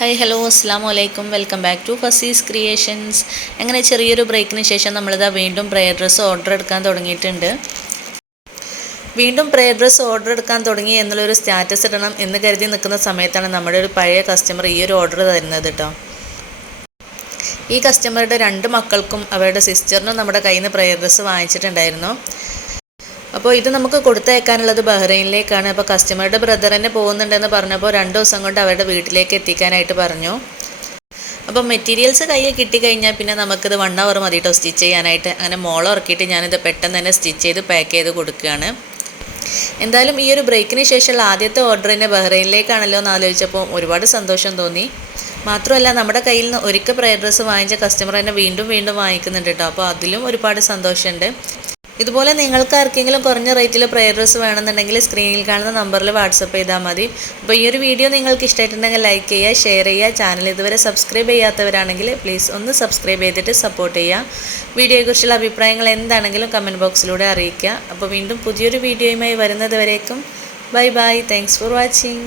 Hi hello അസ്സാം വലൈക്കും welcome back to Fazee's creations. അങ്ങനെ ചെറിയൊരു ബ്രേക്കിന് ശേഷം നമ്മളിതാ വീണ്ടും പ്രയർ ഡ്രസ്സ് ഓർഡർ എടുക്കാൻ തുടങ്ങിയിട്ടുണ്ട്. വീണ്ടും പ്രയർ ഡ്രസ്സ് ഓർഡർ എടുക്കാൻ തുടങ്ങി എന്നുള്ളൊരു സ്റ്റാറ്റസ് ഇടണം എന്ന് കരുതി നിൽക്കുന്ന സമയത്താണ് നമ്മുടെ ഒരു പഴയ കസ്റ്റമർ ഈ ഒരു ഓർഡർ തരുന്നത് കേട്ടോ. ഈ കസ്റ്റമറുടെ 2 മക്കൾക്കും അവരുടെ സിസ്റ്ററിനും നമ്മുടെ കയ്യിൽ നിന്ന് പ്രയർ ഡ്രസ്സ് വാങ്ങിച്ചിട്ടുണ്ടായിരുന്നു. അപ്പോൾ ഇത് നമുക്ക് കൊടുത്തയക്കാനുള്ളത് ബഹ്റൈനിലേക്കാണ്. അപ്പോൾ കസ്റ്റമറുടെ ബ്രദർ തന്നെ പോകുന്നുണ്ടെന്ന് പറഞ്ഞപ്പോൾ 2 ദിവസം കൊണ്ട് അവരുടെ വീട്ടിലേക്ക് എത്തിക്കാനായിട്ട് പറഞ്ഞു. അപ്പോൾ മെറ്റീരിയൽസ് കയ്യിൽ കിട്ടിക്കഴിഞ്ഞാൽ പിന്നെ നമുക്കിത് 1 hour മതി കേട്ടോ സ്റ്റിച്ച് ചെയ്യാനായിട്ട്. അങ്ങനെ മോളെ ഉറക്കിയിട്ട് ഞാനിത് പെട്ടെന്ന് തന്നെ സ്റ്റിച്ച് ചെയ്ത് പാക്ക് ചെയ്ത് കൊടുക്കുകയാണ്. എന്തായാലും ഈ ഒരു ബ്രേക്കിന് ശേഷമുള്ള ആദ്യത്തെ ഓർഡർ തന്നെ ബഹ്റൈനിലേക്കാണല്ലോ എന്ന് ആലോചിച്ചപ്പോൾ ഒരുപാട് സന്തോഷം തോന്നി. മാത്രമല്ല നമ്മുടെ കയ്യിൽ നിന്ന് ഒരിക്കൽ പ്രയർ ഡ്രസ്സ് വാങ്ങിച്ച കസ്റ്റമർ തന്നെ വീണ്ടും വീണ്ടും വാങ്ങിക്കുന്നുണ്ട് കേട്ടോ. അപ്പോൾ അതിലും ഒരുപാട് സന്തോഷമുണ്ട്. ഇതുപോലെ നിങ്ങൾക്ക് ആർക്കെങ്കിലും കുറഞ്ഞ റേറ്റിൽ പ്രയർ ഡ്രസ്സ് വേണമെന്നുണ്ടെങ്കിൽ സ്ക്രീനിൽ കാണുന്ന നമ്പറിൽ വാട്സപ്പ് ചെയ്താൽ മതി. അപ്പോൾ ഈ ഒരു വീഡിയോ നിങ്ങൾക്ക് ഇഷ്ടമായിട്ടുണ്ടെങ്കിൽ ലൈക്ക് ചെയ്യുക, ഷെയർ ചെയ്യുക. ചാനൽ ഇതുവരെ സബ്സ്ക്രൈബ് ചെയ്യാത്തവരാണെങ്കിൽ പ്ലീസ് ഒന്ന് സബ്സ്ക്രൈബ് ചെയ്തിട്ട് സപ്പോർട്ട് ചെയ്യുക. വീഡിയോയെക്കുറിച്ചുള്ള അഭിപ്രായങ്ങൾ എന്താണെങ്കിലും കമൻറ്റ് ബോക്സിലൂടെ അറിയിക്കുക. അപ്പോൾ വീണ്ടും പുതിയൊരു വീഡിയോയുമായി വരുന്നത് വരേക്കും bye bye. Thanks for watching.